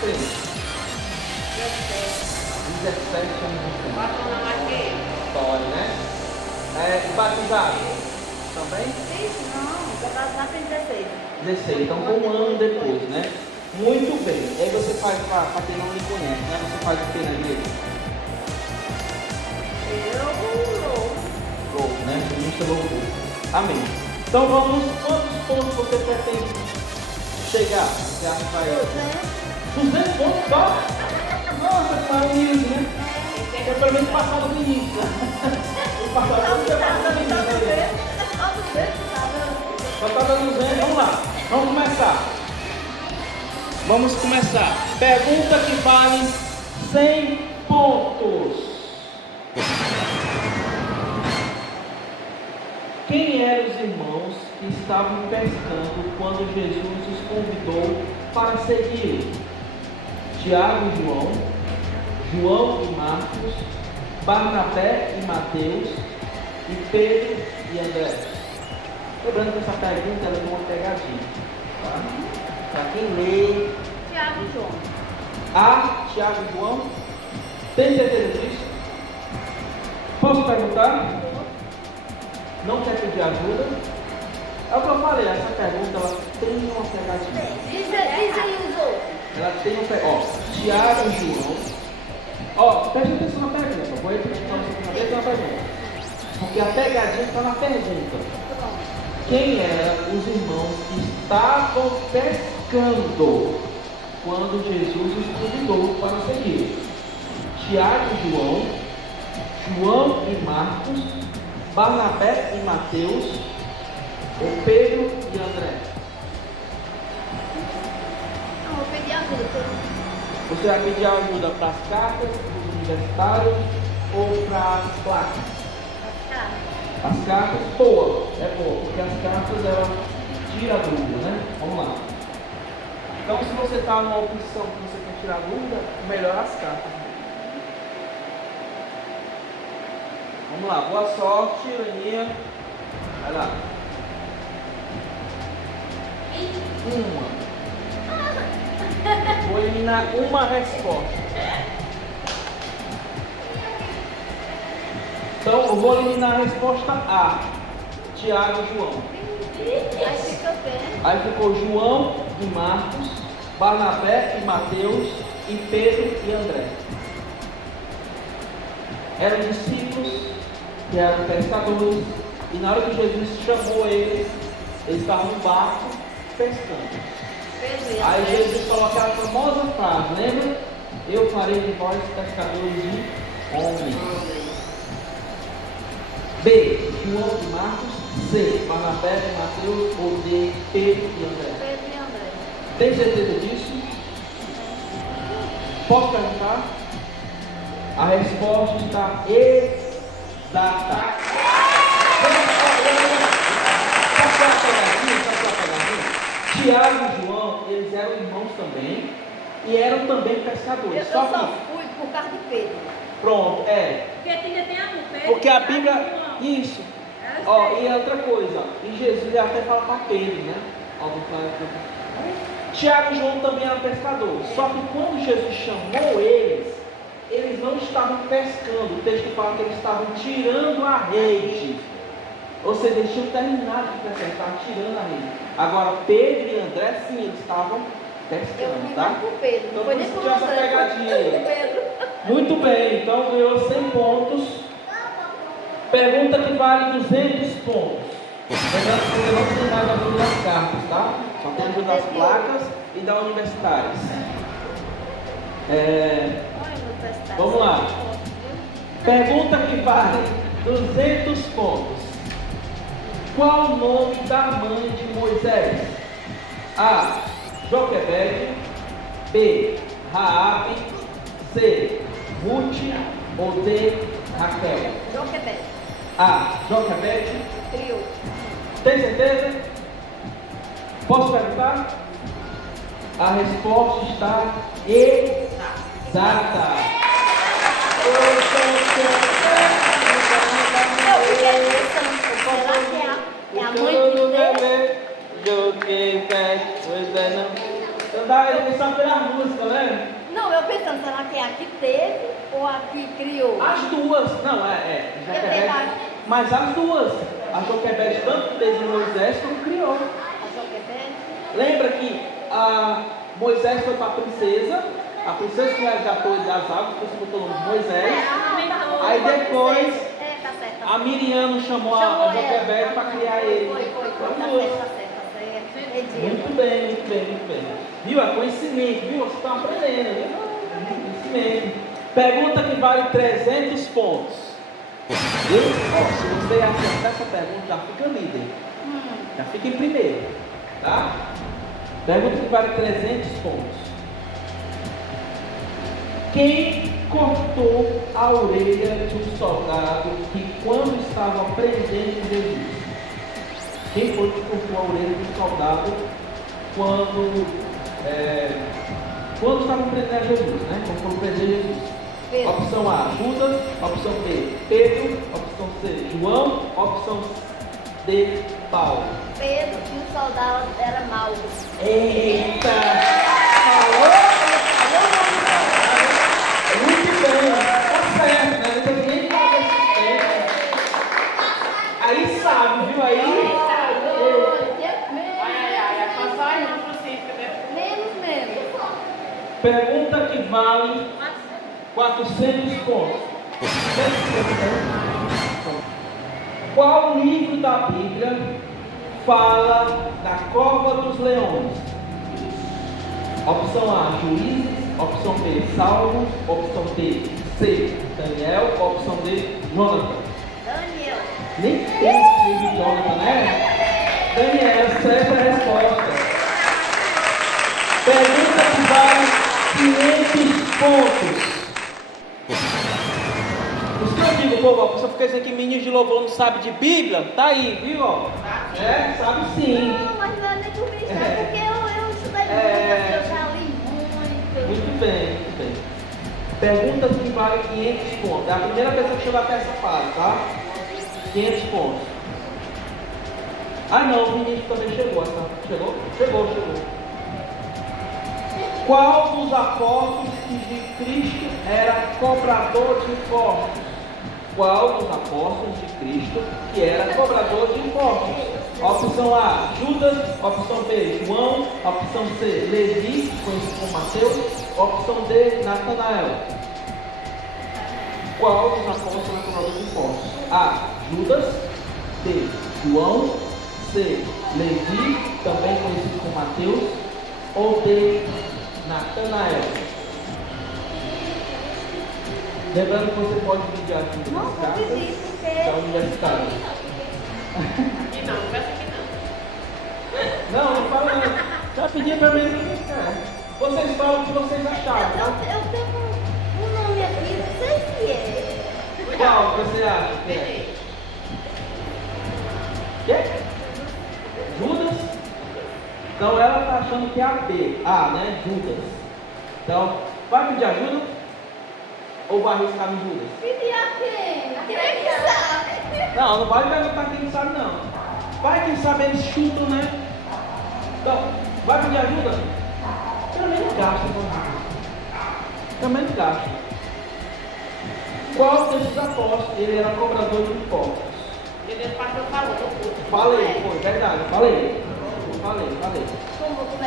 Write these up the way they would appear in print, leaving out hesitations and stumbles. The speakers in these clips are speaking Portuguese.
frente. 17 anos de frente. Passou na maquia. História, né? Batizado também? Não, já batizado tem 16. 16, então foi um ano depois, né? Muito bem. Aí você faz, para quem não me conhece, né? Você faz o que na igreja? Louco, né? Ministra louvor. Amém. Então vamos, quantos pontos você pretende chegar? Você acha que vai? 200 pontos só? Nossa, tá humilde, né? Eu pelo menos passava do início, né? Eu passava do início. Só tá dando 200, vamos lá. Vamos começar. Vamos começar. Pergunta que vale 100 pontos. Quem eram os irmãos que estavam pescando quando Jesus os convidou para seguir? Tiago e João, João e Marcos, Barnabé e Mateus, e Pedro e André. Lembrando que essa pergunta ela tem uma pegadinha. Tá? Para quem lê. Tiago e João. Tiago e João. Tem certeza disso? Posso perguntar? Não quer pedir ajuda? É o que eu falei, essa pergunta ela tem uma pegadinha. Diz aí os outros. Ela tem uma pegadinha. Tiago e João. Preste atenção na pergunta. Vou repetir para você saber na pergunta. Porque a pegadinha está na pergunta. Quem eram os irmãos que estavam pescando quando Jesus os convidou para seguir? Tiago e João, João e Marcos, Barnabé e Mateus, ou Pedro e André? Não, vou pedir ajuda. Você vai pedir ajuda para as cartas, para os universitários ou para as placas? As cartas, boa, é boa, porque as cartas ela tira a dúvida, né? Vamos lá. Então, se você está numa opção que você quer tirar a dúvida, melhor as cartas. Vamos lá, boa sorte, Leninha. Vai lá. Vou eliminar uma resposta. Então, eu vou eliminar a resposta A. Tiago e João. Aí ficou João e Marcos, Barnabé e Mateus, e Pedro e André. Eram discípulos que eram pescadores, e na hora que Jesus chamou eles estavam no barco pescando. Aí Jesus falou aquela famosa frase, lembra? Eu farei de vós pescadores de homens. B. João e Marcos. C. Barnabé e Mateus. Ou D. Pedro e André. Tem certeza disso? Posso perguntar? A resposta está exata. Tiago e João, eles eram irmãos também e eram também pescadores. Eu só fui por causa de Pedro. Pronto, Porque ainda tem a Pedro. porque a Bíblia. Isso. E outra coisa, e Jesus ele até fala para Pedro, né? Tiago e João também eram pescadores. Só que quando Jesus chamou eles não estavam pescando. O texto fala que eles estavam tirando a rede. Ou seja, eles tinham terminado de pescar, estavam tirando a rede. Agora, Pedro e André, sim, eles estavam pescando, tá? Por Pedro. Então, Foi por nem isso por tinha essa André, pegadinha foi por aí. Pedro. Muito bem, então ganhou 100 pontos. Pergunta que vale 200 pontos. Lembrando que você não tem mais a ajuda das cartas, tá? Só tem a ajuda das placas e da universitárias. Vamos lá. Pergunta que vale 200 pontos. Qual o nome da mãe de Moisés? A. Joquebede. B. Raabe. C. Ruth. Ou D. Raquel? Joquebede. A. Joquebede. Criou. Tem certeza? Posso perguntar? A resposta está exata. Eu fiquei pensando, será que é a mãe de Deus? ele sabe pela música, né? Não, eu pensando, será que é a que teve ou a que criou? As duas, não, Joquebede, tenho mas as duas. A Joquebede tanto fez em Moisés como criou. A Joquebede? Lembra que Moisés foi para a princesa que resgatou ele das águas, que se botou o nome de Moisés. Aí depois Tá certo. a Miriam chamou a Joquebede para criar ele. Foi. Tá Duas. certo. Entendi. Muito bem. Viu? É conhecimento, viu? Você está aprendendo, viu? Conhecimento. Pergunta que vale 300 pontos. Se você acertar essa pergunta, já fica líder. Já fica em primeiro. Tá? Pergunta que vale 300 pontos. Quem cortou a orelha de um soldado que, quando estava presente em Jesus? Quem foi que cortou a orelha de um soldado quando estava presente a Jesus, né? Quando foi presente a Jesus? Pedro. Opção A, Judas. Opção B, Pedro. Opção C, João. Opção D, Paulo. Pedro e o soldado era mau. Eita! Falou? Muito bem, tá certo, né? Não tem ninguém que faz assistência. Aí sabe, viu? Aí. Menos. Pergunta que vale 400 pontos. Qual livro da Bíblia fala da cova dos leões? Opção A, Juízes. Opção B, Salmos. Opção C, Daniel. Opção D, Jonathan. Daniel. Nem tem esse livro de Jonathan, né? Daniel, certa resposta. Pergunta que vale 500 pontos. Os que eu digo, povo, a pessoa fica dizendo que menino de louvor não sabe de Bíblia, tá aí, viu? Sabe sim. Não, mas não é nem por mim, sabe? Porque eu estudei muito, eu já li muito. Muito bem. Pergunta que vale 500 pontos. É a primeira pessoa que chegou até essa fase, tá? 500 pontos. Ah não, o Vinícius também chegou. Chegou. Qual dos apóstolos de Cristo era cobrador de impostos? Qual dos apóstolos de Cristo que era cobrador de impostos? Opção A, Judas. Opção B, João. Opção C, Levi, conhecido como Mateus. Opção D, Natanael. Qual dos apóstolos era cobrador de impostos? A, Judas. B, João. C, Levi, também conhecido como Mateus. Ou D, Natanael. Lembrando que você pode pedir ajuda Não, nas vou cartas pedir, porque... da universitária. Aqui não vai ser aqui não. Não fala não. Já pedi pra mim. Vocês falam o que vocês acharam, tá? Eu tenho um nome aqui, não sei se é. Qual que você acha que é? Quê? Judas? Então ela tá achando que é a B. A, né? Judas. Então, vai pedir ajuda? Ou vai arriscar no Judas? Pedir a quem? Quem é que sabe? Não vai perguntar quem sabe não. Vai quem sabe eles chutam, né? Então, vai pedir ajuda? Também não gasta com ajuda. Também não gasta. Qual desses apóstolos ele era cobrador de impostos? Ele passou falou. Falei, foi verdade, falei. Como é?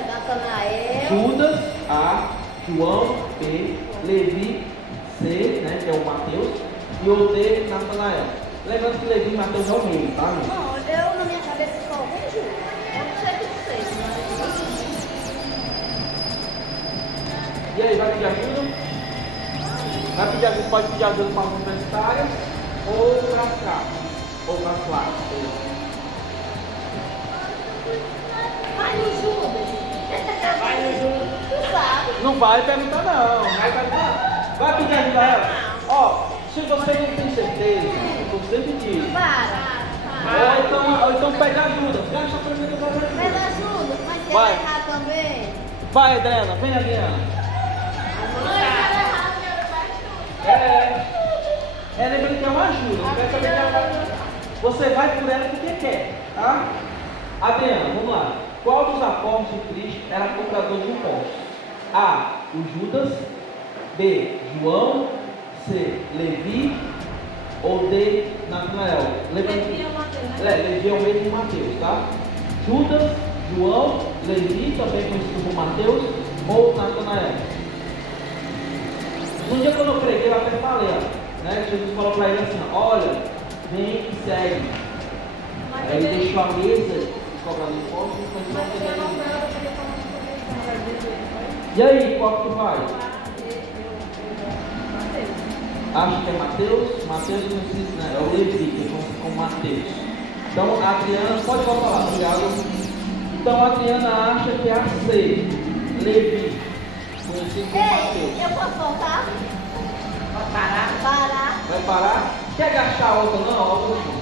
Natanael. Judas, A, João, B, Levi, C, né, que é o Mateus, e o D, Natanael. Lembrando que Levi e Mateus é o meio, tá? Não, eu na minha cabeça só vejo. Eu não sei o que vocês, mas... E aí, vai pedir ajuda? Vai pedir ajuda, pode pedir ajuda para as universitárias ou para as cartas, ou para as classes. Vai no Judas. Tu sabe. Não vai perguntar não, vai pedir ajuda a ela. Ó, se você não tem certeza, você pedir. Para. Ou então pede ajuda. Gasta a primeira Pede ajuda, mas se Vai. ele errar também. Vai, Adriana, vem, Adriana. Lembrando que é uma ajuda. Não quer saber que você vai por ela porque quer, tá? Adriana, vamos lá. Qual dos apóstolos de Cristo era cobrador de impostos? A. O Judas. B. João. C. Levi. Ou D. Natanael. Levi é o Mateus, né? Levi é o mesmo de Mateus, tá? Judas, João, Levi, também conhecido como Mateus, ou Natanael. No dia quando eu preguei, eu até falei, ó, né? Jesus falou para ele assim, olha, vem e segue. Aí ele deixou a mesa, cobrando impostos, e começou a pegar. E aí, qual que tu vai? Acho que é Mateus. Mateus não existe, né? É o Levi, que é com Mateus. Então a Adriana, pode voltar lá, obrigado. Então a Adriana acha que é a C, Levi, conhecido como Mateus. Eu posso voltar? Pode parar. Parar. Vai parar? Quer agachar a outra não? A outra não.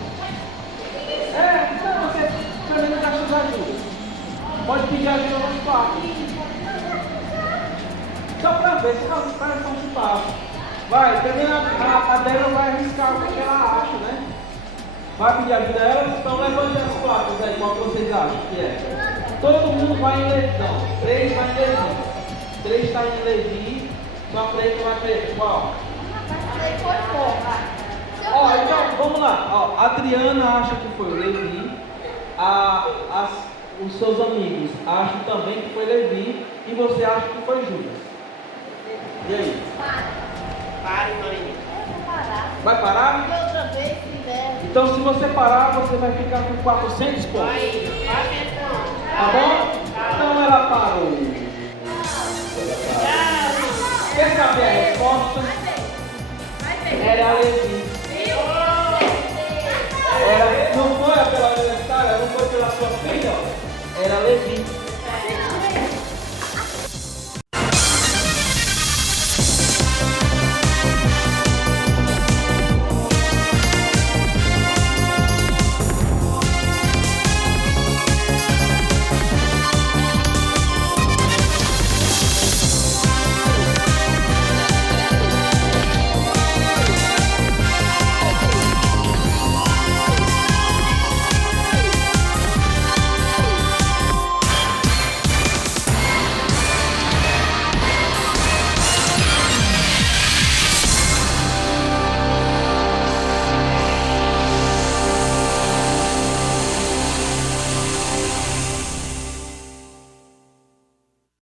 Não, você também não gasta as ajudas. Pode pedir ajuda no espaço. Só pra ver se não vai participar. Vai, também a Adriana vai arriscar o que ela acha, né? Vai pedir ajuda a ela, então levante as placas aí, qual que vocês acham que é? Todo mundo vai em Levi, não, 3 vai em Levi. 3 está em Levi, só 3 vai para qual? Ó, então, vamos lá. Ó, a Adriana acha que foi o Levi, os seus amigos acham também que foi Levi, e você acha que foi Judas. E aí? Pare, Maria. Eu vou parar. Vai parar? E outra vez, se der. Então, se você parar, você vai ficar com 400 pontos. Vai então. Tá bom? Então ela parou.